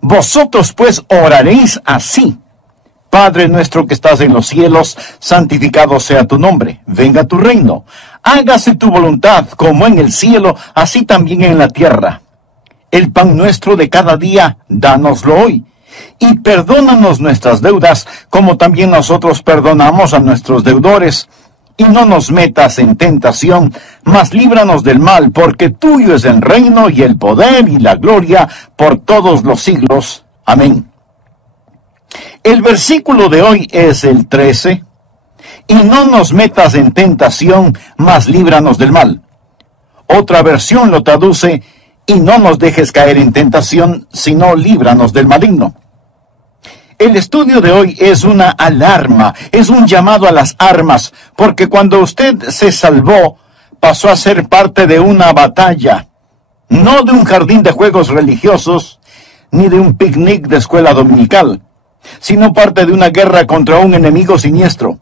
Vosotros pues oraréis así: Padre nuestro que estás en los cielos, santificado sea tu nombre, venga tu reino, hágase tu voluntad como en el cielo, así también en la tierra. El pan nuestro de cada día, dánoslo hoy, y perdónanos nuestras deudas, como también nosotros perdonamos a nuestros deudores. Y no nos metas en tentación, mas líbranos del mal, porque tuyo es el reino y el poder y la gloria por todos los siglos. Amén. El versículo de hoy es el 13. Y no nos metas en tentación, mas líbranos del mal. Otra versión lo traduce: y no nos dejes caer en tentación, sino líbranos del maligno. El estudio de hoy es una alarma, es un llamado a las armas, porque cuando usted se salvó, pasó a ser parte de una batalla, no de un jardín de juegos religiosos, ni de un picnic de escuela dominical, sino parte de una guerra contra un enemigo siniestro.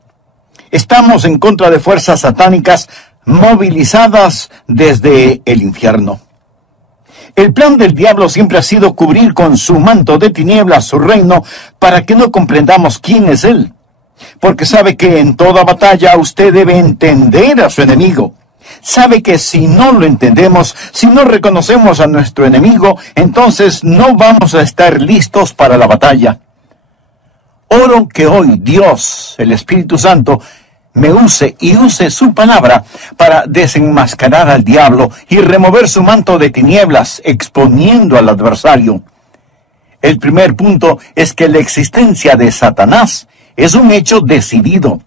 Estamos en contra de fuerzas satánicas movilizadas desde el infierno. El plan del diablo siempre ha sido cubrir con su manto de tinieblas su reino para que no comprendamos quién es él. Porque sabe que en toda batalla usted debe entender a su enemigo. Sabe que si no lo entendemos, si no reconocemos a nuestro enemigo, entonces no vamos a estar listos para la batalla. Oro que hoy Dios, el Espíritu Santo, me use y use su palabra para desenmascarar al diablo y remover su manto de tinieblas, exponiendo al adversario. El primer punto es que la existencia de Satanás es un hecho decidido.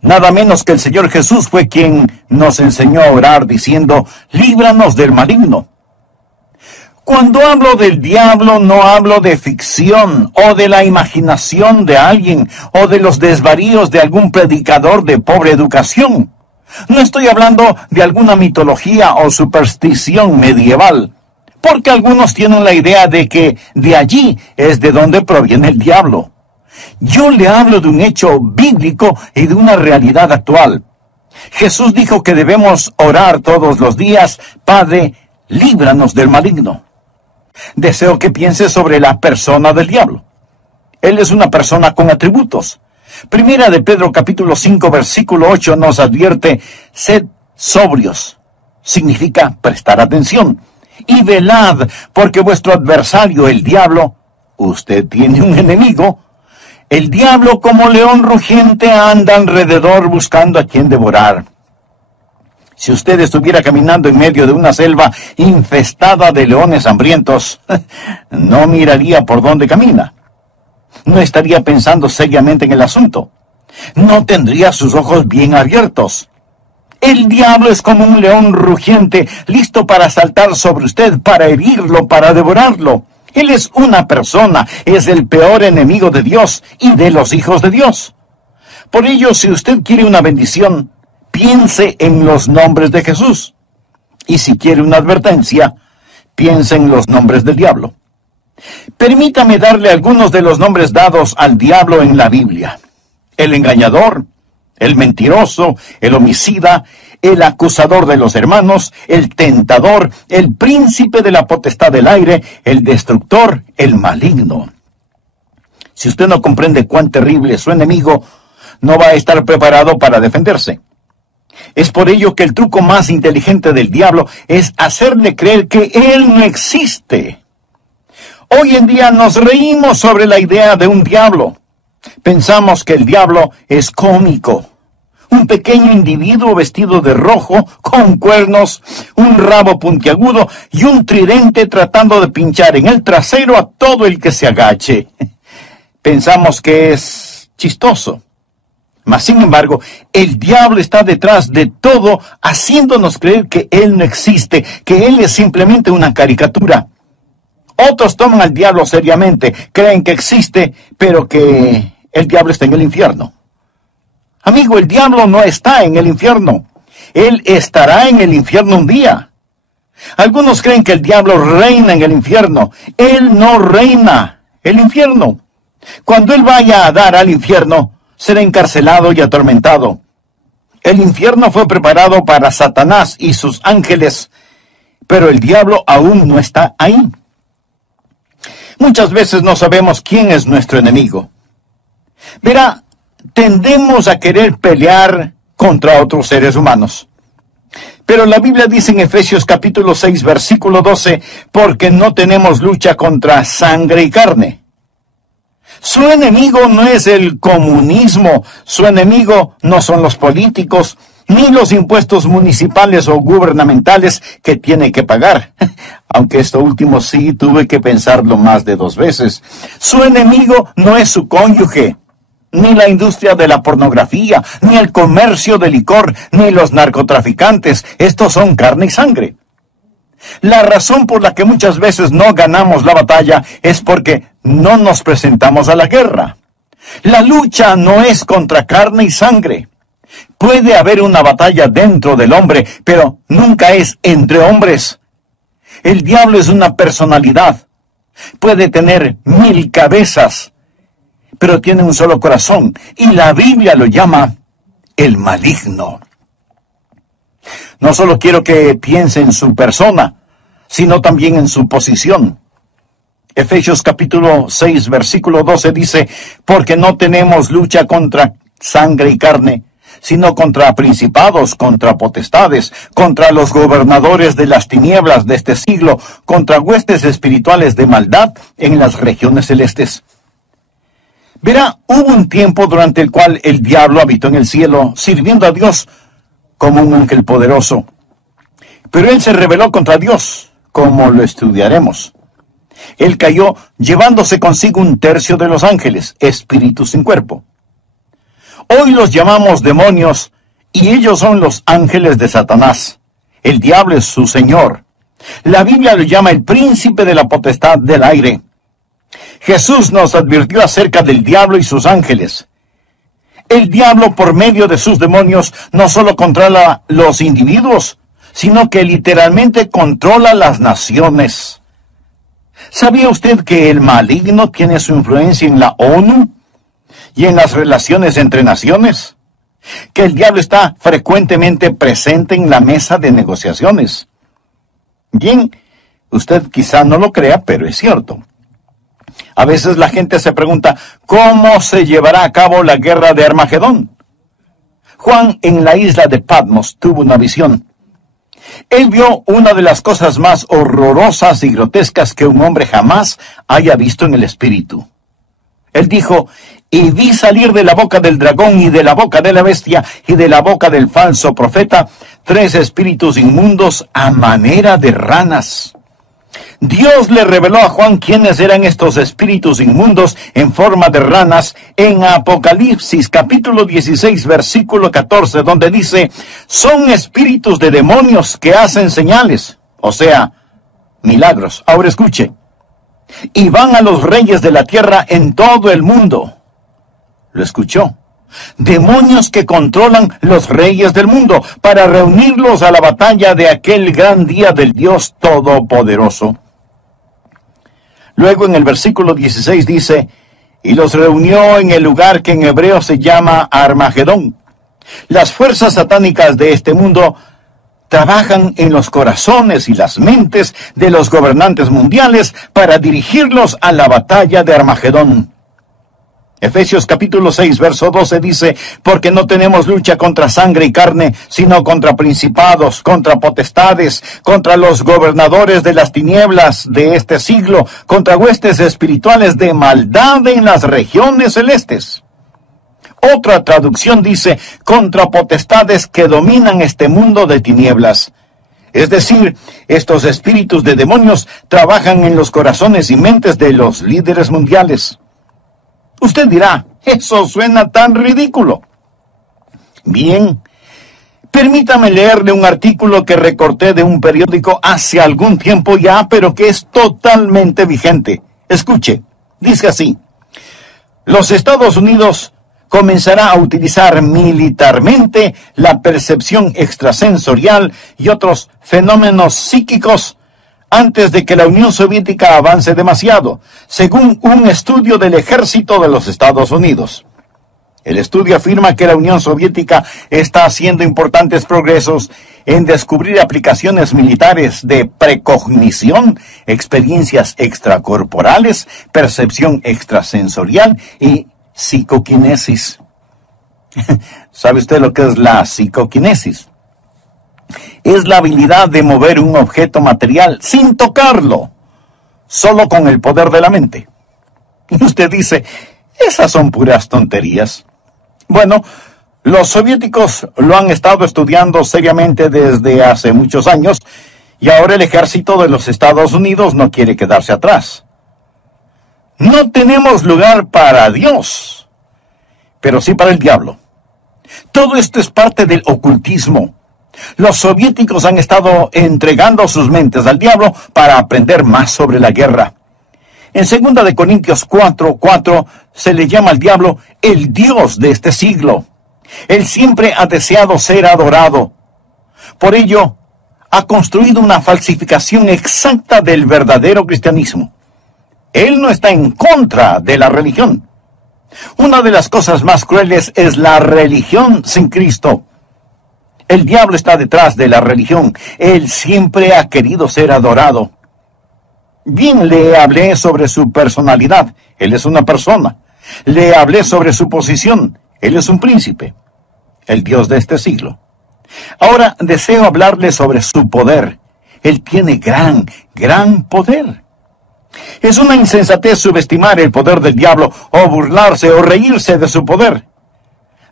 Nada menos que el Señor Jesús fue quien nos enseñó a orar diciendo: líbranos del maligno. Cuando hablo del diablo, no hablo de ficción o de la imaginación de alguien o de los desvaríos de algún predicador de pobre educación. No estoy hablando de alguna mitología o superstición medieval, porque algunos tienen la idea de que de allí es de donde proviene el diablo. Yo le hablo de un hecho bíblico y de una realidad actual. Jesús dijo que debemos orar todos los días: Padre, líbranos del maligno. Deseo que piense sobre la persona del diablo. Él es una persona con atributos. Primera de Pedro capítulo 5 versículo 8 nos advierte: sed sobrios. Significa prestar atención. Y velad, porque vuestro adversario, el diablo, usted tiene un enemigo. El diablo, como león rugiente, anda alrededor buscando a quien devorar. Si usted estuviera caminando en medio de una selva infestada de leones hambrientos, no miraría por dónde camina. No estaría pensando seriamente en el asunto. No tendría sus ojos bien abiertos. El diablo es como un león rugiente, listo para saltar sobre usted, para herirlo, para devorarlo. Él es una persona, es el peor enemigo de Dios y de los hijos de Dios. Por ello, si usted quiere una bendición, piense en los nombres de Jesús. Y si quiere una advertencia, piense en los nombres del diablo. Permítame darle algunos de los nombres dados al diablo en la Biblia: el engañador, el mentiroso, el homicida, el acusador de los hermanos, el tentador, el príncipe de la potestad del aire, el destructor, el maligno. Si usted no comprende cuán terrible es su enemigo, no va a estar preparado para defenderse. Es por ello que el truco más inteligente del diablo es hacerle creer que él no existe. Hoy en día nos reímos sobre la idea de un diablo. Pensamos que el diablo es cómico. Un pequeño individuo vestido de rojo, con cuernos, un rabo puntiagudo y un tridente tratando de pinchar en el trasero a todo el que se agache. Pensamos que es chistoso. Mas, sin embargo, el diablo está detrás de todo, haciéndonos creer que él no existe, que él es simplemente una caricatura. Otros toman al diablo seriamente, creen que existe, pero que el diablo está en el infierno. Amigo, el diablo no está en el infierno. Él estará en el infierno un día. Algunos creen que el diablo reina en el infierno. Él no reina el infierno. Cuando él vaya a dar al infierno, será encarcelado y atormentado. El infierno fue preparado para Satanás y sus ángeles, pero el diablo aún no está ahí. muchas veces no sabemos quién es nuestro enemigo. Verá, tendemos a querer pelear contra otros seres humanos. Pero la Biblia dice en Efesios capítulo 6, versículo 12, porque no tenemos lucha contra sangre y carne. Su enemigo no es el comunismo, su enemigo no son los políticos, ni los impuestos municipales o gubernamentales que tiene que pagar. Aunque esto último sí tuve que pensarlo más de 2 veces. Su enemigo no es su cónyuge, ni la industria de la pornografía, ni el comercio de licor, ni los narcotraficantes. Estos son carne y sangre. La razón por la que muchas veces no ganamos la batalla es porque no nos presentamos a la guerra. La lucha no es contra carne y sangre. Puede haber una batalla dentro del hombre, pero nunca es entre hombres. El diablo es una personalidad. Puede tener 1000 cabezas, pero tiene un solo corazón, y la Biblia lo llama el maligno. No solo quiero que piense en su persona, sino también en su posición. Efesios capítulo 6, versículo 12 dice, porque no tenemos lucha contra sangre y carne, sino contra principados, contra potestades, contra los gobernadores de las tinieblas de este siglo, contra huestes espirituales de maldad en las regiones celestes. Verá, hubo un tiempo durante el cual el diablo habitó en el cielo, sirviendo a Dios como un ángel poderoso. Pero él se rebeló contra Dios, como lo estudiaremos. Él cayó llevándose consigo 1/3 de los ángeles, espíritus sin cuerpo. Hoy los llamamos demonios, y ellos son los ángeles de Satanás. El diablo es su señor. La Biblia lo llama el príncipe de la potestad del aire. Jesús nos advirtió acerca del diablo y sus ángeles. El diablo, por medio de sus demonios, no solo controla los individuos, sino que literalmente controla las naciones. ¿Sabía usted que el maligno tiene su influencia en la ONU y en las relaciones entre naciones? Que el diablo está frecuentemente presente en la mesa de negociaciones. Bien, usted quizá no lo crea, pero es cierto. A veces la gente se pregunta, ¿cómo se llevará a cabo la guerra de Armagedón? Juan, en la isla de Patmos, tuvo una visión. Él vio una de las cosas más horrorosas y grotescas que un hombre jamás haya visto en el espíritu. Él dijo, y vi salir de la boca del dragón y de la boca de la bestia y de la boca del falso profeta 3 espíritus inmundos a manera de ranas. Dios le reveló a Juan quiénes eran estos espíritus inmundos en forma de ranas en Apocalipsis capítulo 16 versículo 14, donde dice, son espíritus de demonios que hacen señales, o sea, milagros. Ahora escuche, y van a los reyes de la tierra en todo el mundo. ¿Lo escuchó? Demonios que controlan los reyes del mundo para reunirlos a la batalla de aquel gran día del Dios Todopoderoso. Luego en el versículo 16 dice, y los reunió en el lugar que en hebreo se llama Armagedón. Las fuerzas satánicas de este mundo trabajan en los corazones y las mentes de los gobernantes mundiales para dirigirlos a la batalla de Armagedón. Efesios capítulo 6, verso 12 dice, porque no tenemos lucha contra sangre y carne, sino contra principados, contra potestades, contra los gobernadores de las tinieblas de este siglo, contra huestes espirituales de maldad en las regiones celestes. Otra traducción dice, contra potestades que dominan este mundo de tinieblas. Es decir, estos espíritus de demonios trabajan en los corazones y mentes de los líderes mundiales. Usted dirá, eso suena tan ridículo. Bien, permítame leerle un artículo que recorté de un periódico hace algún tiempo ya, pero que es totalmente vigente. Escuche, dice así, los Estados Unidos comenzará a utilizar militarmente la percepción extrasensorial y otros fenómenos psíquicos antes de que la Unión Soviética avance demasiado, según un estudio del Ejército de los Estados Unidos. El estudio afirma que la Unión Soviética está haciendo importantes progresos en descubrir aplicaciones militares de precognición, experiencias extracorporales, percepción extrasensorial y psicoquinesis. ¿Sabe usted lo que es la psicoquinesis? Es la habilidad de mover un objeto material sin tocarlo, solo con el poder de la mente. Y usted dice, esas son puras tonterías. Bueno, los soviéticos lo han estado estudiando seriamente desde hace muchos años y ahora el ejército de los Estados Unidos no quiere quedarse atrás. No tenemos lugar para Dios, pero sí para el diablo. Todo esto es parte del ocultismo. Los soviéticos han estado entregando sus mentes al diablo para aprender más sobre la guerra. En 2 de Corintios 4:4 se le llama al diablo el Dios de este siglo. Él siempre ha deseado ser adorado. Por ello, ha construido una falsificación exacta del verdadero cristianismo. Él no está en contra de la religión. Una de las cosas más crueles es la religión sin Cristo. El diablo está detrás de la religión. Él siempre ha querido ser adorado. Bien, le hablé sobre su personalidad. Él es una persona. Le hablé sobre su posición. Él es un príncipe, el Dios de este siglo. Ahora deseo hablarle sobre su poder. Él tiene gran poder. Es una insensatez subestimar el poder del diablo o burlarse o reírse de su poder.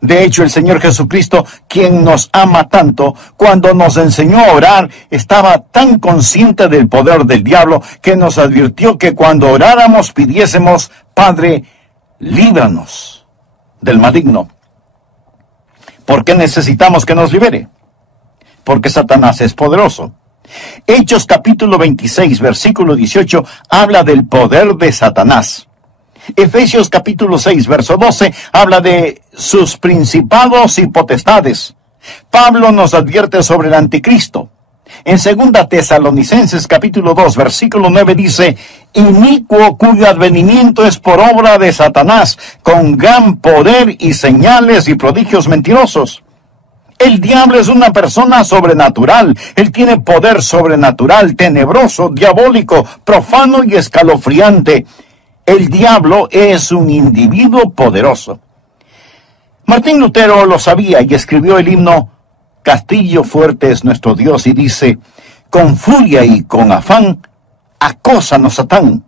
De hecho, el Señor Jesucristo, quien nos ama tanto, cuando nos enseñó a orar, estaba tan consciente del poder del diablo que nos advirtió que cuando oráramos pidiésemos, Padre, líbranos del maligno. ¿Por qué necesitamos que nos libere? Porque Satanás es poderoso. Hechos capítulo 26, versículo 18, habla del poder de Satanás. Efesios capítulo 6, verso 12, habla de sus principados y potestades. Pablo nos advierte sobre el anticristo. En 2 Tesalonicenses capítulo 2, versículo 9 dice, inicuo cuyo advenimiento es por obra de Satanás, con gran poder y señales y prodigios mentirosos. El diablo es una persona sobrenatural. Él tiene poder sobrenatural, tenebroso, diabólico, profano y escalofriante. El diablo es un individuo poderoso. Martín Lutero lo sabía y escribió el himno Castillo fuerte es nuestro Dios y dice, con furia y con afán, acósanos Satán.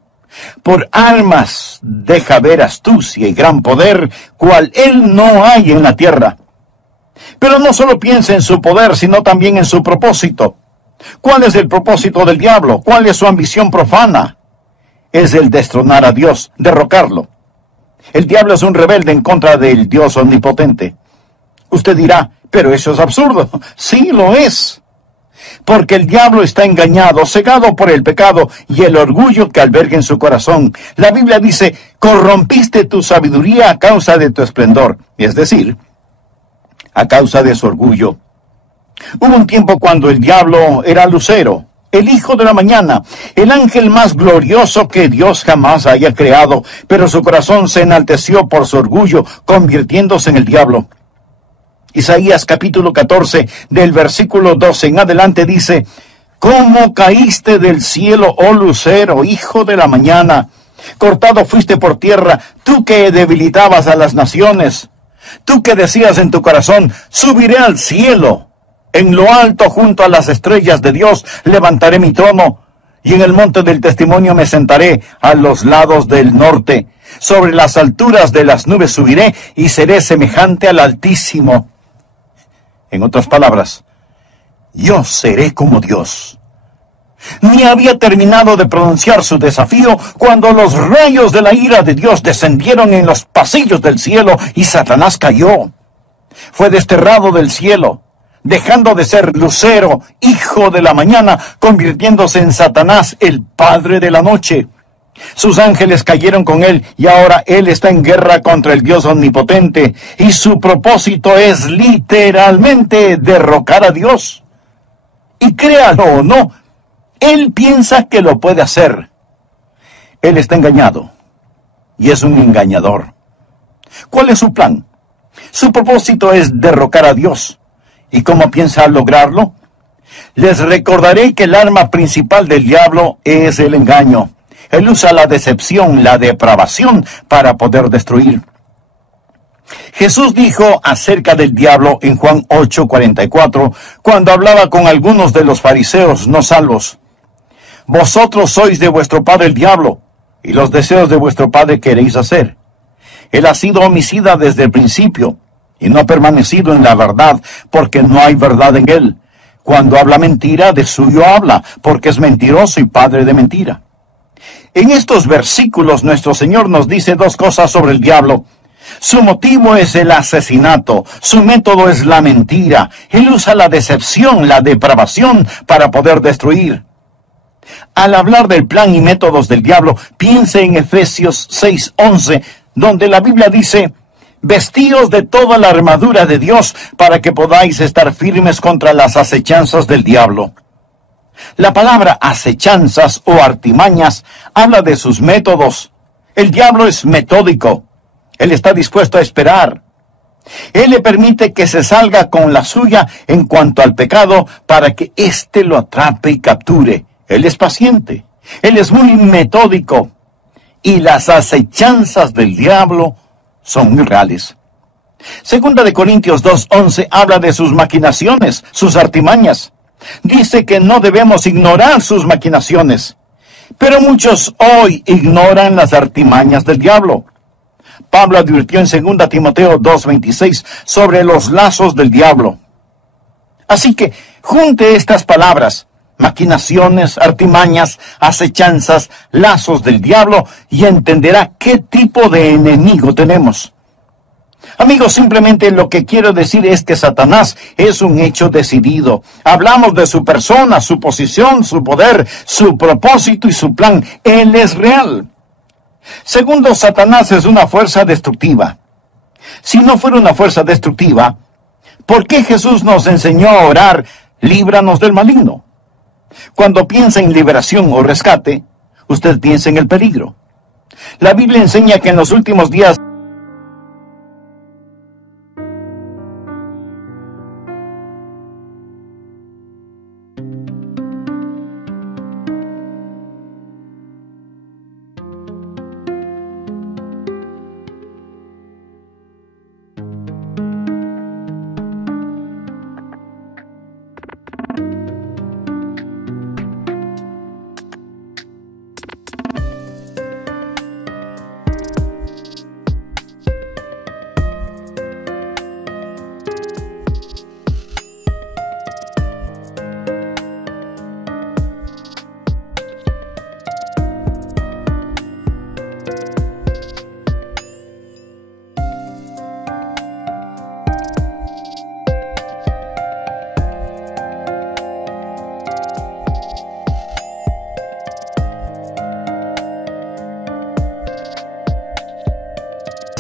Por armas deja ver astucia y gran poder, cual él no hay en la tierra. Pero no solo piensa en su poder, sino también en su propósito. ¿Cuál es el propósito del diablo? ¿Cuál es su ambición profana? Es el destronar a Dios, derrocarlo. El diablo es un rebelde en contra del Dios omnipotente. Usted dirá, pero eso es absurdo. Sí, lo es. Porque el diablo está engañado, cegado por el pecado y el orgullo que alberga en su corazón. La Biblia dice, corrompiste tu sabiduría a causa de tu esplendor. Es decir, a causa de su orgullo. Hubo un tiempo cuando el diablo era Lucero, el hijo de la mañana, el ángel más glorioso que Dios jamás haya creado, pero su corazón se enalteció por su orgullo, convirtiéndose en el diablo. Isaías capítulo 14, del versículo 12 en adelante dice, ¿cómo caíste del cielo, oh lucero, hijo de la mañana? Cortado fuiste por tierra, tú que debilitabas a las naciones. Tú que decías en tu corazón, subiré al cielo. En lo alto, junto a las estrellas de Dios, levantaré mi trono. Y en el monte del testimonio me sentaré a los lados del norte. Sobre las alturas de las nubes subiré y seré semejante al Altísimo. En otras palabras, yo seré como Dios. Ni había terminado de pronunciar su desafío cuando los rayos de la ira de Dios descendieron en los pasillos del cielo y Satanás cayó. Fue desterrado del cielo, dejando de ser Lucero, hijo de la mañana, convirtiéndose en Satanás, el padre de la noche. Sus ángeles cayeron con él y ahora él está en guerra contra el Dios omnipotente y su propósito es literalmente derrocar a Dios. Y créalo o no, él piensa que lo puede hacer. Él está engañado y es un engañador. ¿Cuál es su plan? Su propósito es derrocar a Dios. ¿Y cómo piensa lograrlo? Les recordaré que el arma principal del diablo es el engaño. Él usa la decepción, la depravación para poder destruir. Jesús dijo acerca del diablo en Juan 8:44, cuando hablaba con algunos de los fariseos no salvos: vosotros sois de vuestro padre el diablo, y los deseos de vuestro padre queréis hacer. Él ha sido homicida desde el principio, y no ha permanecido en la verdad, porque no hay verdad en él. Cuando habla mentira, de suyo habla, porque es mentiroso y padre de mentira. En estos versículos nuestro Señor nos dice dos cosas sobre el diablo. Su motivo es el asesinato, su método es la mentira. Él usa la decepción, la depravación para poder destruir. Al hablar del plan y métodos del diablo, piense en Efesios 6:11, donde la Biblia dice: vestíos de toda la armadura de Dios para que podáis estar firmes contra las acechanzas del diablo. La palabra acechanzas o artimañas habla de sus métodos. El diablo es metódico. Él está dispuesto a esperar. Él le permite que se salga con la suya en cuanto al pecado para que éste lo atrape y capture. Él es paciente. Él es muy metódico. Y las acechanzas del diablo son muy reales. Segunda de Corintios 2:11 habla de sus maquinaciones, sus artimañas. Dice que no debemos ignorar sus maquinaciones. Pero muchos hoy ignoran las artimañas del diablo. Pablo advirtió en 2 Timoteo 2:26 sobre los lazos del diablo. Así que junte estas palabras: maquinaciones, artimañas, acechanzas, lazos del diablo, y entenderá qué tipo de enemigo tenemos. Amigos, simplemente lo que quiero decir es que Satanás es un hecho decidido. Hablamos de su persona, su posición, su poder, su propósito y su plan. Él es real. Segundo, Satanás es una fuerza destructiva. Si no fuera una fuerza destructiva, ¿por qué Jesús nos enseñó a orar: líbranos del maligno? Cuando piensa en liberación o rescate, usted piensa en el peligro. La Biblia enseña que en los últimos días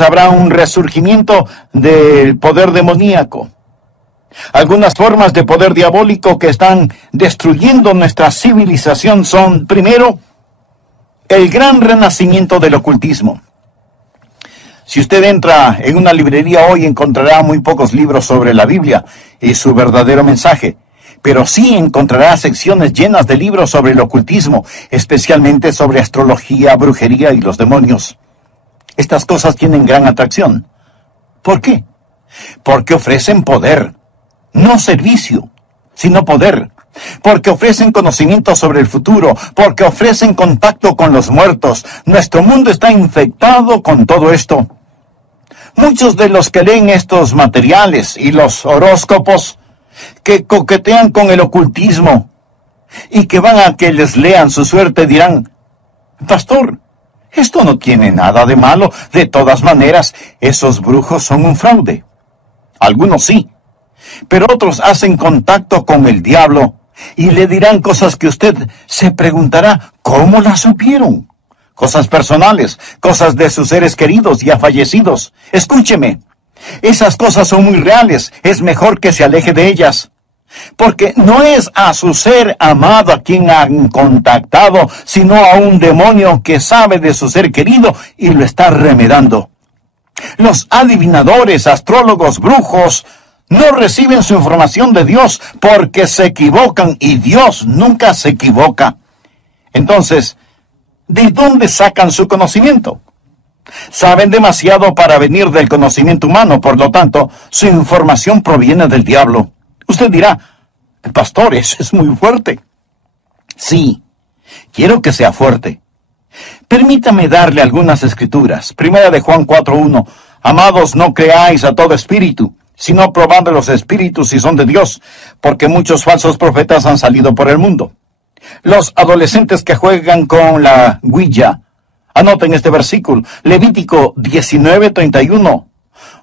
habrá un resurgimiento del poder demoníaco. Algunas formas de poder diabólico que están destruyendo nuestra civilización son, primero, el gran renacimiento del ocultismo. Si usted entra en una librería hoy, encontrará muy pocos libros sobre la Biblia y su verdadero mensaje, pero sí encontrará secciones llenas de libros sobre el ocultismo, especialmente sobre astrología, brujería y los demonios. Estas cosas tienen gran atracción. ¿Por qué? Porque ofrecen poder, no servicio, sino poder. Porque ofrecen conocimiento sobre el futuro, porque ofrecen contacto con los muertos. Nuestro mundo está infectado con todo esto. Muchos de los que leen estos materiales y los horóscopos, que coquetean con el ocultismo y que van a que les lean su suerte, dirán: pastor, esto no tiene nada de malo. De todas maneras, esos brujos son un fraude. Algunos sí, pero otros hacen contacto con el diablo y le dirán cosas que usted se preguntará: ¿cómo las supieron? Cosas personales, cosas de sus seres queridos ya fallecidos. Escúcheme, esas cosas son muy reales. Es mejor que se aleje de ellas. Porque no es a su ser amado a quien han contactado, sino a un demonio que sabe de su ser querido y lo está remedando. Los adivinadores, astrólogos, brujos, no reciben su información de Dios porque se equivocan y Dios nunca se equivoca. Entonces, ¿de dónde sacan su conocimiento? Saben demasiado para venir del conocimiento humano, por lo tanto, su información proviene del diablo. Usted dirá, pastor, eso es muy fuerte. Sí, quiero que sea fuerte. Permítame darle algunas escrituras. Primera de Juan 4:1. Amados, no creáis a todo espíritu, sino probad los espíritus si son de Dios, porque muchos falsos profetas han salido por el mundo. Los adolescentes que juegan con la Ouija, anoten este versículo, Levítico 19:31.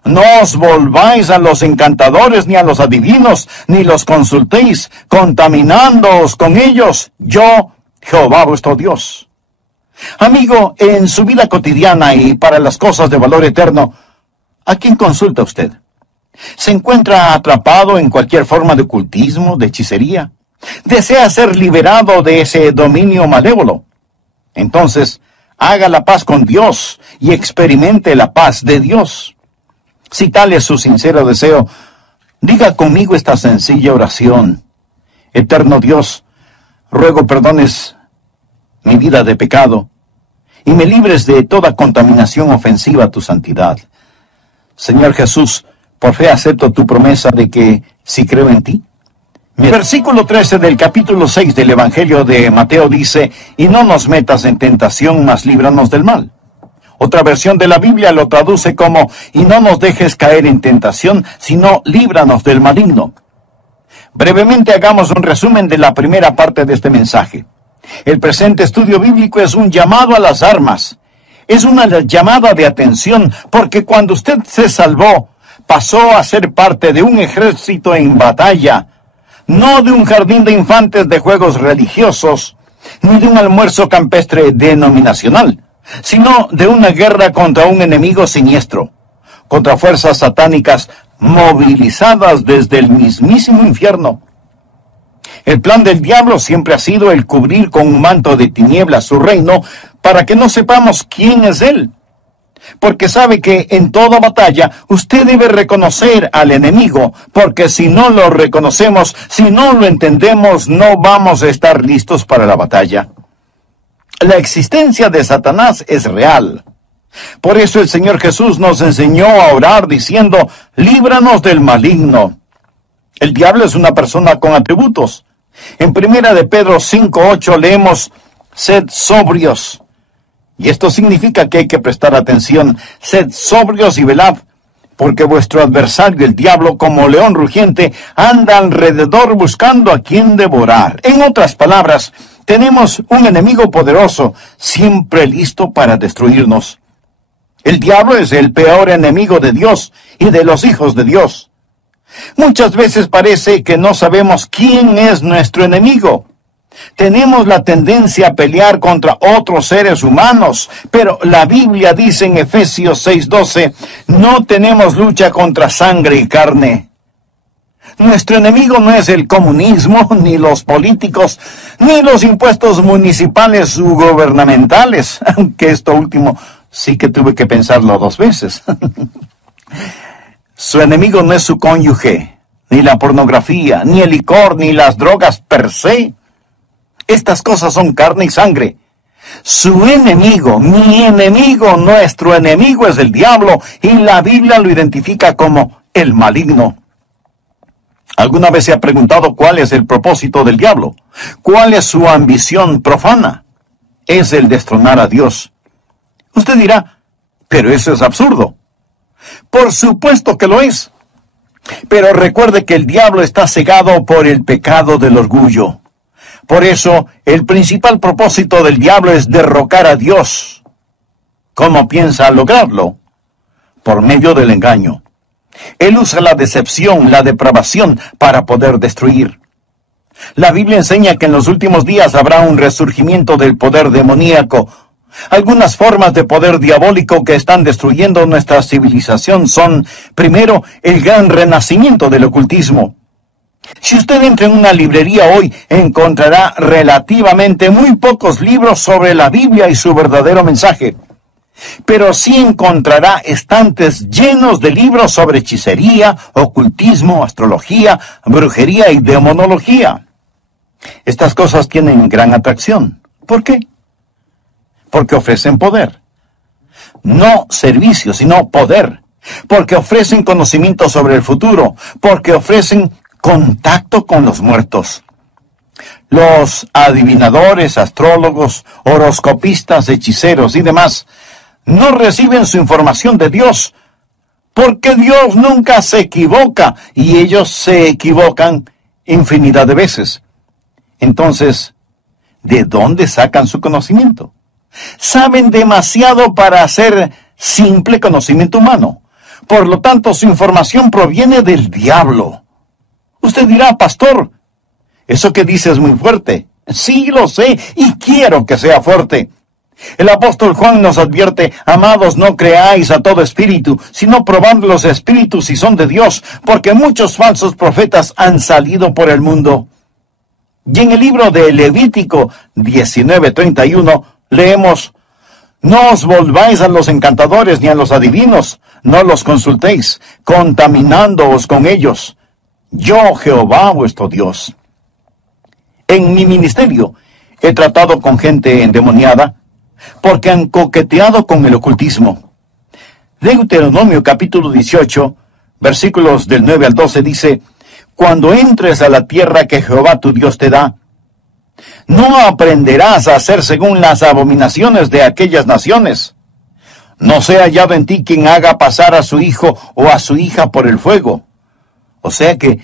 No os volváis a los encantadores ni a los adivinos, ni los consultéis, contaminándoos con ellos. Yo, Jehová vuestro Dios. Amigo, en su vida cotidiana y para las cosas de valor eterno, ¿a quién consulta usted? ¿Se encuentra atrapado en cualquier forma de ocultismo, de hechicería? ¿Desea ser liberado de ese dominio malévolo? Entonces, haga la paz con Dios y experimente la paz de Dios. Si tal es su sincero deseo, diga conmigo esta sencilla oración. Eterno Dios, ruego perdones mi vida de pecado y me libres de toda contaminación ofensiva a tu santidad. Señor Jesús, por fe acepto tu promesa de que si creo en ti. Versículo 13 del capítulo 6 del Evangelio de Mateo dice, y no nos metas en tentación, mas líbranos del mal. Otra versión de la Biblia lo traduce como, y no nos dejes caer en tentación, sino líbranos del maligno. Brevemente hagamos un resumen de la primera parte de este mensaje. El presente estudio bíblico es un llamado a las armas. Es una llamada de atención, porque cuando usted se salvó, pasó a ser parte de un ejército en batalla, no de un jardín de infantes de juegos religiosos, ni de un almuerzo campestre denominacional, sino de una guerra contra un enemigo siniestro, contra fuerzas satánicas movilizadas desde el mismísimo infierno. El plan del diablo siempre ha sido el cubrir con un manto de tinieblas su reino para que no sepamos quién es él. Porque sabe que en toda batalla usted debe reconocer al enemigo, porque si no lo reconocemos, si no lo entendemos, no vamos a estar listos para la batalla. La existencia de Satanás es real. Por eso el Señor Jesús nos enseñó a orar diciendo, líbranos del maligno. El diablo es una persona con atributos. En primera de Pedro 5:8 leemos, sed sobrios. Y esto significa que hay que prestar atención. Sed sobrios y velad, porque vuestro adversario, el diablo, como león rugiente, anda alrededor buscando a quien devorar. En otras palabras, tenemos un enemigo poderoso, siempre listo para destruirnos. El diablo es el peor enemigo de Dios y de los hijos de Dios. Muchas veces parece que no sabemos quién es nuestro enemigo. Tenemos la tendencia a pelear contra otros seres humanos, pero la Biblia dice en Efesios 6:12, no tenemos lucha contra sangre y carne. Nuestro enemigo no es el comunismo, ni los políticos, ni los impuestos municipales u gubernamentales, aunque esto último sí que tuve que pensarlo 2 veces. Su enemigo no es su cónyuge, ni la pornografía, ni el licor, ni las drogas per se. Estas cosas son carne y sangre. Su enemigo, mi enemigo, nuestro enemigo es el diablo, y la Biblia lo identifica como el maligno. ¿Alguna vez se ha preguntado cuál es el propósito del diablo? ¿Cuál es su ambición profana? Es el destronar a Dios. Usted dirá, pero eso es absurdo. Por supuesto que lo es. Pero recuerde que el diablo está cegado por el pecado del orgullo. Por eso, el principal propósito del diablo es derrocar a Dios. ¿Cómo piensa lograrlo? Por medio del engaño. Él usa la decepción, la depravación, para poder destruir. La Biblia enseña que en los últimos días habrá un resurgimiento del poder demoníaco. Algunas formas de poder diabólico que están destruyendo nuestra civilización son, primero, el gran renacimiento del ocultismo. Si usted entra en una librería hoy, encontrará relativamente muy pocos libros sobre la Biblia y su verdadero mensaje. pero sí encontrará estantes llenos de libros sobre hechicería, ocultismo, astrología, brujería y demonología. Estas cosas tienen gran atracción. ¿Por qué? Porque ofrecen poder. No servicio, sino poder. Porque ofrecen conocimiento sobre el futuro. Porque ofrecen contacto con los muertos. Los adivinadores, astrólogos, horoscopistas, hechiceros y demás no reciben su información de Dios, porque Dios nunca se equivoca y ellos se equivocan infinidad de veces. Entonces, ¿de dónde sacan su conocimiento? Saben demasiado para hacer simple conocimiento humano. Por lo tanto, su información proviene del diablo. Usted dirá, pastor, eso que dice es muy fuerte. Sí, lo sé, y quiero que sea fuerte. El apóstol Juan nos advierte, amados, no creáis a todo espíritu, sino probad los espíritus si son de Dios, porque muchos falsos profetas han salido por el mundo. Y en el libro de Levítico 19:31 leemos, no os volváis a los encantadores ni a los adivinos, no los consultéis, contaminándoos con ellos. Yo, Jehová, vuestro Dios. En mi ministerio he tratado con gente endemoniada porque han coqueteado con el ocultismo. Deuteronomio capítulo 18, versículos del 9 al 12 dice, cuando entres a la tierra que Jehová tu Dios te da, no aprenderás a hacer según las abominaciones de aquellas naciones. No sea hallado en ti quien haga pasar a su hijo o a su hija por el fuego. O sea que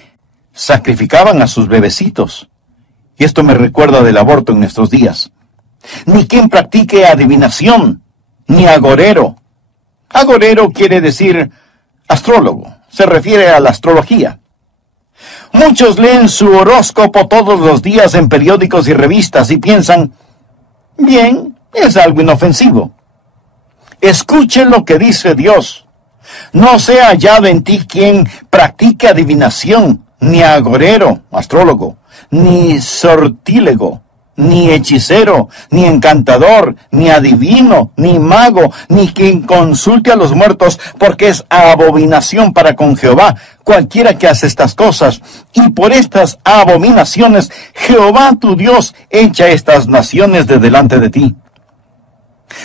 sacrificaban a sus bebecitos. Y esto me recuerda del aborto en nuestros días. Ni quien practique adivinación, ni agorero. Agorero quiere decir astrólogo. Se refiere a la astrología. Muchos leen su horóscopo todos los días en periódicos y revistas y piensan, bien, es algo inofensivo. Escuchen lo que dice Dios. No sea hallado en ti quien practique adivinación, ni agorero, astrólogo, ni sortílego, ni hechicero, ni encantador, ni adivino, ni mago, ni quien consulte a los muertos, porque es abominación para con Jehová cualquiera que hace estas cosas. Y por estas abominaciones Jehová tu Dios echa estas naciones de delante de ti.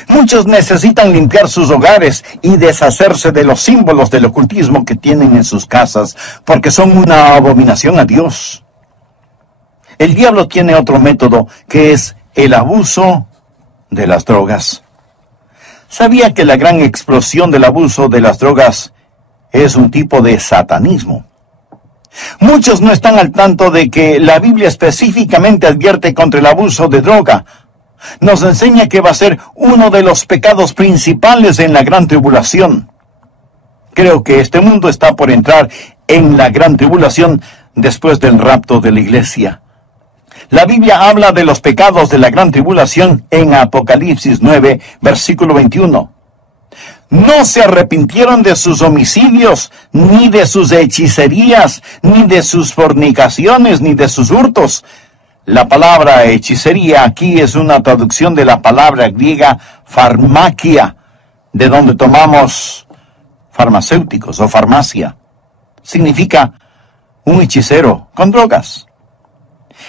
Muchos necesitan limpiar sus hogares y deshacerse de los símbolos del ocultismo que tienen en sus casas, porque son una abominación a Dios. El diablo tiene otro método, que es el abuso de las drogas. ¿Sabía que la gran explosión del abuso de las drogas es un tipo de satanismo? Muchos no están al tanto de que la Biblia específicamente advierte contra el abuso de droga. Nos enseña que va a ser uno de los pecados principales en la gran tribulación. Creo que este mundo está por entrar en la gran tribulación después del rapto de la iglesia. La Biblia habla de los pecados de la gran tribulación en Apocalipsis 9, versículo 21. No se arrepintieron de sus homicidios, ni de sus hechicerías, ni de sus fornicaciones, ni de sus hurtos. La palabra hechicería aquí es una traducción de la palabra griega farmakia, de donde tomamos farmacéuticos o farmacia. Significa un hechicero con drogas.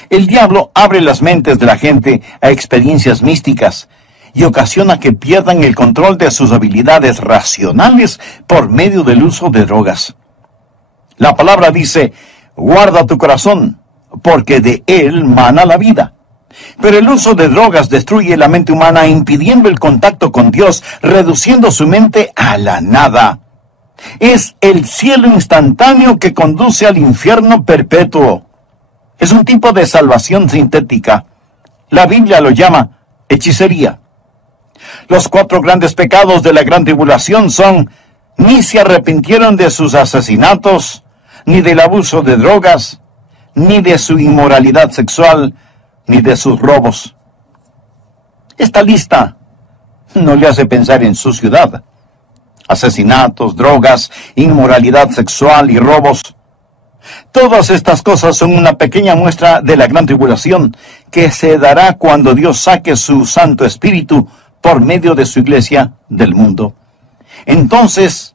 El diablo abre las mentes de la gente a experiencias místicas y ocasiona que pierdan el control de sus habilidades racionales por medio del uso de drogas. La palabra dice, guarda tu corazón, porque de él mana la vida. Pero el uso de drogas destruye la mente humana, impidiendo el contacto con Dios, reduciendo su mente a la nada. Es el cielo instantáneo que conduce al infierno perpetuo. Es un tipo de salvación sintética. La Biblia lo llama hechicería. Los 4 grandes pecados de la gran tribulación son: ni se arrepintieron de sus asesinatos, ni del abuso de drogas, ni de su inmoralidad sexual, ni de sus robos. Esta lista no le hace pensar en su ciudad. Asesinatos, drogas, inmoralidad sexual y robos. Todas estas cosas son una pequeña muestra de la gran tribulación que se dará cuando Dios saque su Santo Espíritu por medio de su iglesia del mundo. Entonces,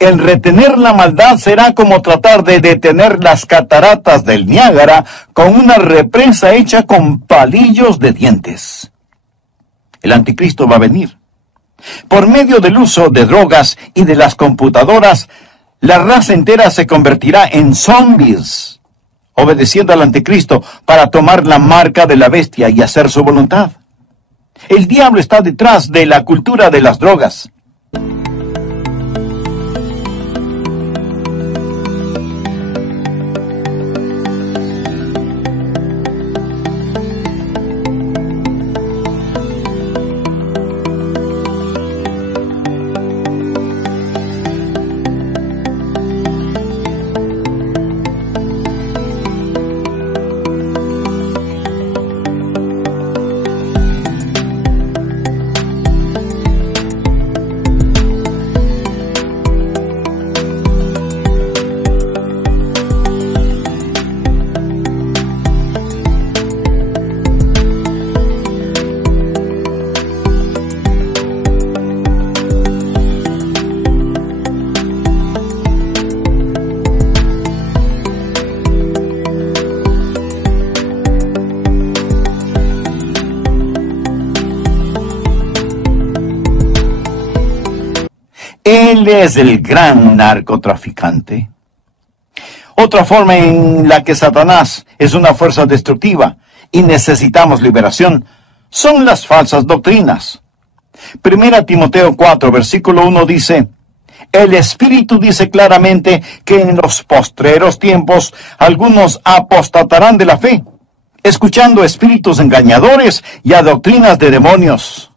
el retener la maldad será como tratar de detener las cataratas del Niágara con una represa hecha con palillos de dientes. El anticristo va a venir. Por medio del uso de drogas y de las computadoras, la raza entera se convertirá en zombies, obedeciendo al anticristo para tomar la marca de la bestia y hacer su voluntad. El diablo está detrás de la cultura de las drogas. Él es el gran narcotraficante. Otra forma en la que Satanás es una fuerza destructiva y necesitamos liberación son las falsas doctrinas. 1 Timoteo 4, versículo 1 dice: el Espíritu dice claramente que en los postreros tiempos algunos apostatarán de la fe, escuchando espíritus engañadores y a doctrinas de demonios.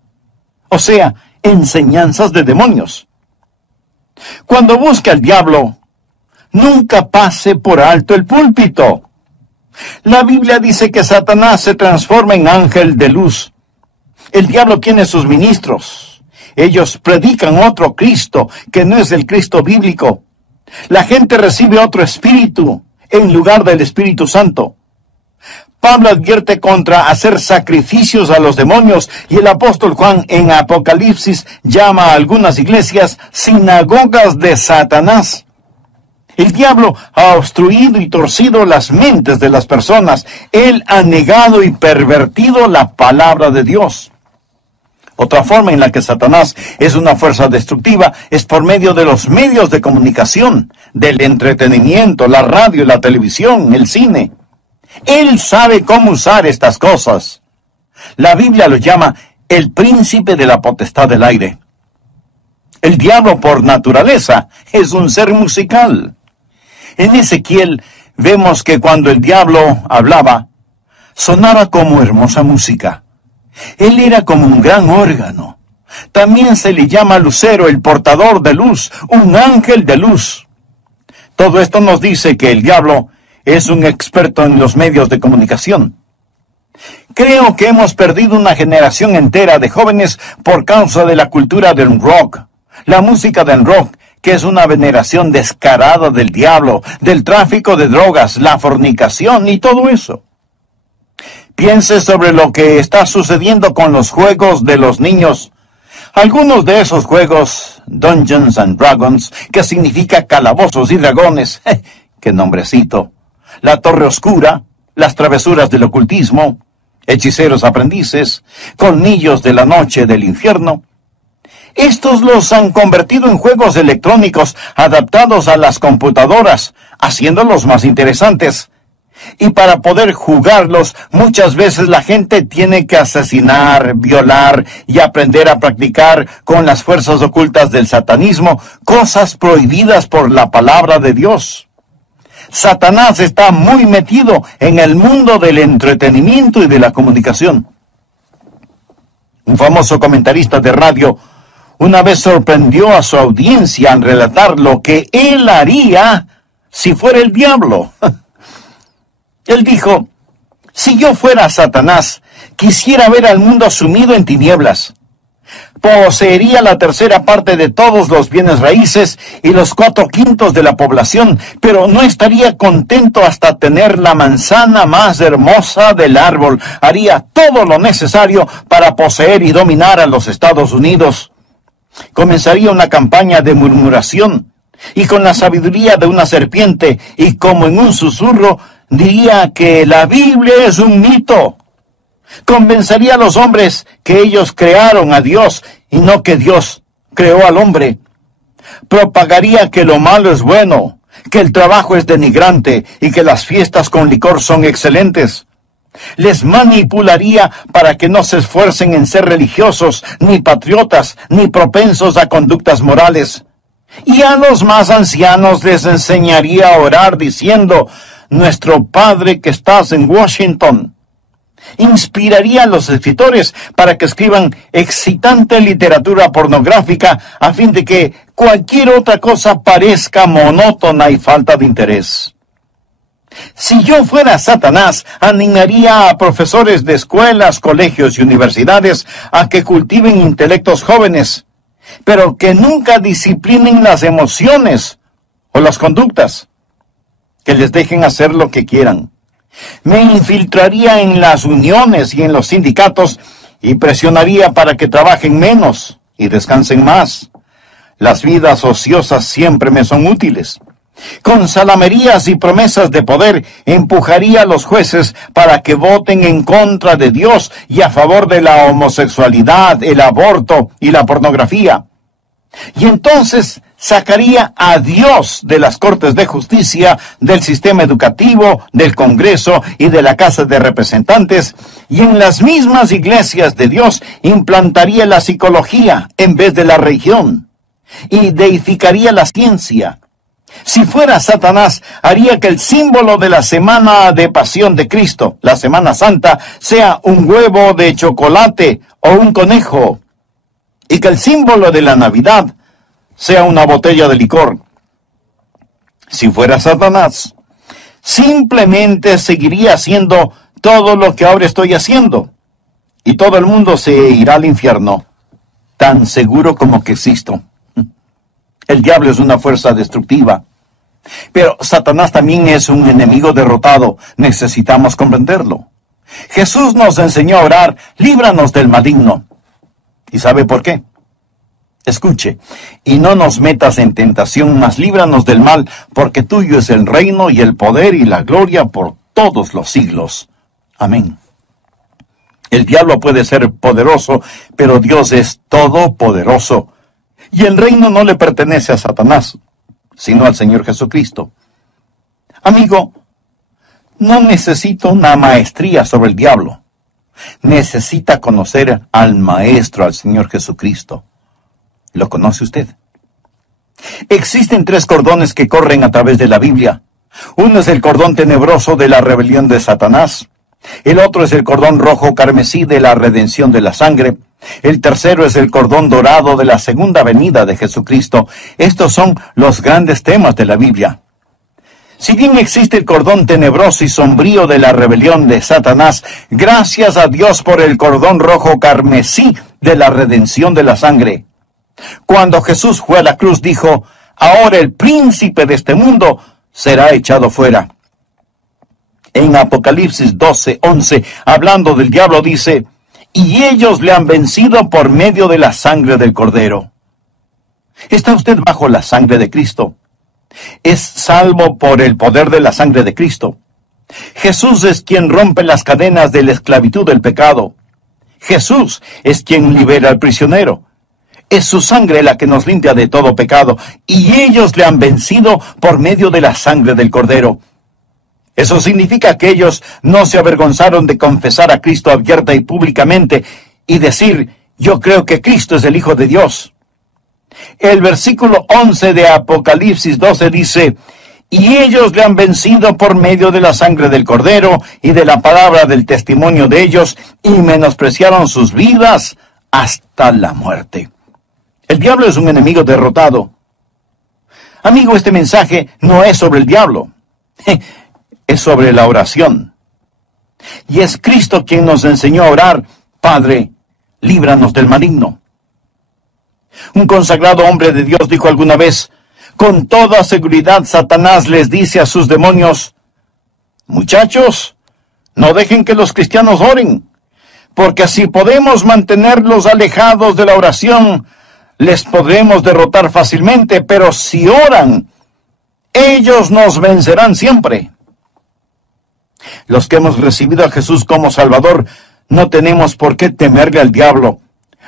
O sea, enseñanzas de demonios. Cuando busque al diablo, nunca pase por alto el púlpito. La Biblia dice que Satanás se transforma en ángel de luz. El diablo tiene sus ministros. Ellos predican otro Cristo que no es el Cristo bíblico. La gente recibe otro espíritu en lugar del Espíritu Santo. Pablo advierte contra hacer sacrificios a los demonios y el apóstol Juan en Apocalipsis llama a algunas iglesias sinagogas de Satanás. El diablo ha obstruido y torcido las mentes de las personas. Él ha negado y pervertido la palabra de Dios. Otra forma en la que Satanás es una fuerza destructiva es por medio de los medios de comunicación, del entretenimiento, la radio, la televisión, el cine. Él sabe cómo usar estas cosas. La Biblia lo llama el príncipe de la potestad del aire. El diablo por naturaleza es un ser musical. En Ezequiel vemos que cuando el diablo hablaba, sonaba como hermosa música. Él era como un gran órgano. También se le llama lucero, el portador de luz, un ángel de luz. Todo esto nos dice que el diablo es un experto en los medios de comunicación. Creo que hemos perdido una generación entera de jóvenes por causa de la cultura del rock. La música del rock, que es una veneración descarada del diablo, del tráfico de drogas, la fornicación y todo eso. Piense sobre lo que está sucediendo con los juegos de los niños. Algunos de esos juegos, Dungeons and Dragons, que significa calabozos y dragones, ¡qué nombrecito! La Torre Oscura, las travesuras del ocultismo, hechiceros aprendices, colmillos de la noche del infierno. Estos los han convertido en juegos electrónicos adaptados a las computadoras, haciéndolos más interesantes. Y para poder jugarlos, muchas veces la gente tiene que asesinar, violar y aprender a practicar con las fuerzas ocultas del satanismo, cosas prohibidas por la palabra de Dios. Satanás está muy metido en el mundo del entretenimiento y de la comunicación. Un famoso comentarista de radio una vez sorprendió a su audiencia al relatar lo que él haría si fuera el diablo. Él dijo: si yo fuera Satanás, quisiera ver al mundo sumido en tinieblas. Poseería la tercera parte de todos los bienes raíces y los 4/5 de la población, pero no estaría contento hasta tener la manzana más hermosa del árbol. Haría todo lo necesario para poseer y dominar a los Estados Unidos. Comenzaría una campaña de murmuración, y con la sabiduría de una serpiente, y como en un susurro, diría que la Biblia es un mito. Convencería a los hombres que ellos crearon a Dios y no que Dios creó al hombre. Propagaría que lo malo es bueno, que el trabajo es denigrante y que las fiestas con licor son excelentes. Les manipularía para que no se esfuercen en ser religiosos, ni patriotas, ni propensos a conductas morales. Y a los más ancianos les enseñaría a orar diciendo: Nuestro Padre que estás en Washington. Inspiraría a los escritores para que escriban excitante literatura pornográfica a fin de que cualquier otra cosa parezca monótona y falta de interés. Si yo fuera Satanás, animaría a profesores de escuelas, colegios y universidades a que cultiven intelectos jóvenes, pero que nunca disciplinen las emociones o las conductas, que les dejen hacer lo que quieran. Me infiltraría en las uniones y en los sindicatos y presionaría para que trabajen menos y descansen más. Las vidas ociosas siempre me son útiles. Con salamerías y promesas de poder empujaría a los jueces para que voten en contra de Dios y a favor de la homosexualidad, el aborto y la pornografía. Y entonces sacaría a Dios de las Cortes de Justicia, del sistema educativo, del Congreso y de la Casa de Representantes, y en las mismas iglesias de Dios implantaría la psicología en vez de la religión, y deificaría la ciencia. Si fuera Satanás, haría que el símbolo de la semana de pasión de Cristo, la Semana Santa, sea un huevo de chocolate o un conejo, y que el símbolo de la Navidad sea una botella de licor. Si fuera Satanás, simplemente seguiría haciendo todo lo que ahora estoy haciendo, y todo el mundo se irá al infierno, tan seguro como que existo. El diablo es una fuerza destructiva, pero Satanás también es un enemigo derrotado. Necesitamos comprenderlo. Jesús nos enseñó a orar: líbranos del maligno. ¿Y sabe por qué? Escuche: y no nos metas en tentación, mas líbranos del mal, porque tuyo es el reino y el poder y la gloria por todos los siglos. Amén. El diablo puede ser poderoso, pero Dios es todopoderoso. Y el reino no le pertenece a Satanás, sino al Señor Jesucristo. Amigo, no necesita una maestría sobre el diablo. Necesita conocer al Maestro, al Señor Jesucristo. ¿Lo conoce usted? Existen 3 cordones que corren a través de la Biblia. Uno es el cordón tenebroso de la rebelión de Satanás. El otro es el cordón rojo carmesí de la redención de la sangre. El tercero es el cordón dorado de la segunda venida de Jesucristo. Estos son los grandes temas de la Biblia. Si bien existe el cordón tenebroso y sombrío de la rebelión de Satanás, gracias a Dios por el cordón rojo carmesí de la redención de la sangre. Cuando Jesús fue a la cruz, dijo: ahora el príncipe de este mundo será echado fuera. En Apocalipsis 12:11, hablando del diablo, dice: y ellos le han vencido por medio de la sangre del Cordero. ¿Está usted bajo la sangre de Cristo? Es salvo por el poder de la sangre de Cristo. Jesús es quien rompe las cadenas de la esclavitud del pecado. Jesús es quien libera al prisionero. Es su sangre la que nos limpia de todo pecado, y ellos le han vencido por medio de la sangre del Cordero. Eso significa que ellos no se avergonzaron de confesar a Cristo abierta y públicamente y decir: yo creo que Cristo es el Hijo de Dios. El versículo 11 de Apocalipsis 12 dice: y ellos le han vencido por medio de la sangre del Cordero y de la palabra del testimonio de ellos, y menospreciaron sus vidas hasta la muerte. El diablo es un enemigo derrotado. Amigo, este mensaje no es sobre el diablo. Es sobre la oración. Y es Cristo quien nos enseñó a orar: Padre, líbranos del maligno. Un consagrado hombre de Dios dijo alguna vez: con toda seguridad Satanás les dice a sus demonios: muchachos, no dejen que los cristianos oren, porque así podemos mantenerlos alejados de la oración, les podremos derrotar fácilmente, pero si oran, ellos nos vencerán siempre. Los que hemos recibido a Jesús como Salvador, no tenemos por qué temerle al diablo.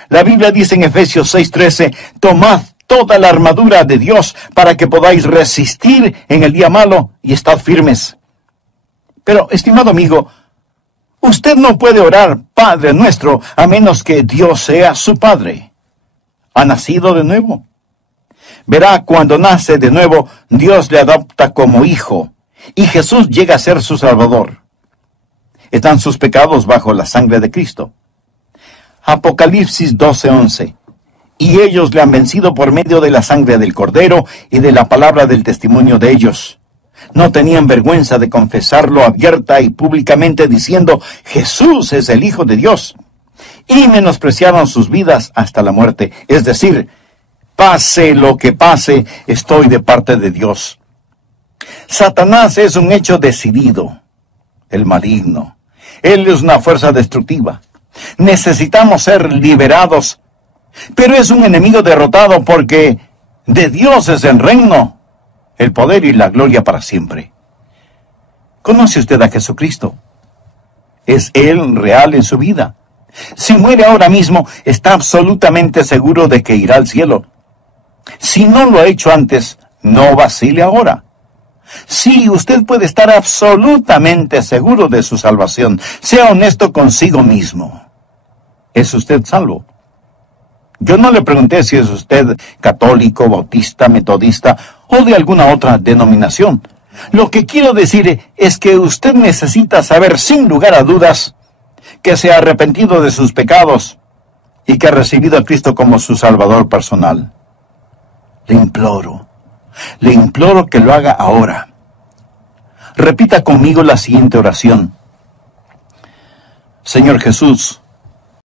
La Biblia dice en Efesios 6:13, tomad toda la armadura de Dios para que podáis resistir en el día malo y estad firmes. Pero, estimado amigo, usted no puede orar Padre Nuestro a menos que Dios sea su Padre. ¿Ha nacido de nuevo? Verá, cuando nace de nuevo, Dios le adopta como hijo, y Jesús llega a ser su Salvador. Están sus pecados bajo la sangre de Cristo. Apocalipsis 12:11. Y ellos le han vencido por medio de la sangre del Cordero y de la palabra del testimonio de ellos. No tenían vergüenza de confesarlo abierta y públicamente diciendo: Jesús es el Hijo de Dios. Y menospreciaron sus vidas hasta la muerte. Es decir, pase lo que pase, estoy de parte de Dios. Satanás es un hecho decidido, el maligno. Él es una fuerza destructiva. Necesitamos ser liberados, pero es un enemigo derrotado porque de Dios es el reino, el poder y la gloria para siempre. ¿Conoce usted a Jesucristo? ¿Es Él real en su vida? Si muere ahora mismo, está absolutamente seguro de que irá al cielo. Si no lo ha hecho antes, no vacile ahora. Sí, usted puede estar absolutamente seguro de su salvación. Sea honesto consigo mismo. ¿Es usted salvo? Yo no le pregunté si es usted católico, bautista, metodista o de alguna otra denominación. Lo que quiero decir es que usted necesita saber sin lugar a dudas que se ha arrepentido de sus pecados y que ha recibido a Cristo como su Salvador personal. Le imploro que lo haga ahora. Repita conmigo la siguiente oración. Señor Jesús,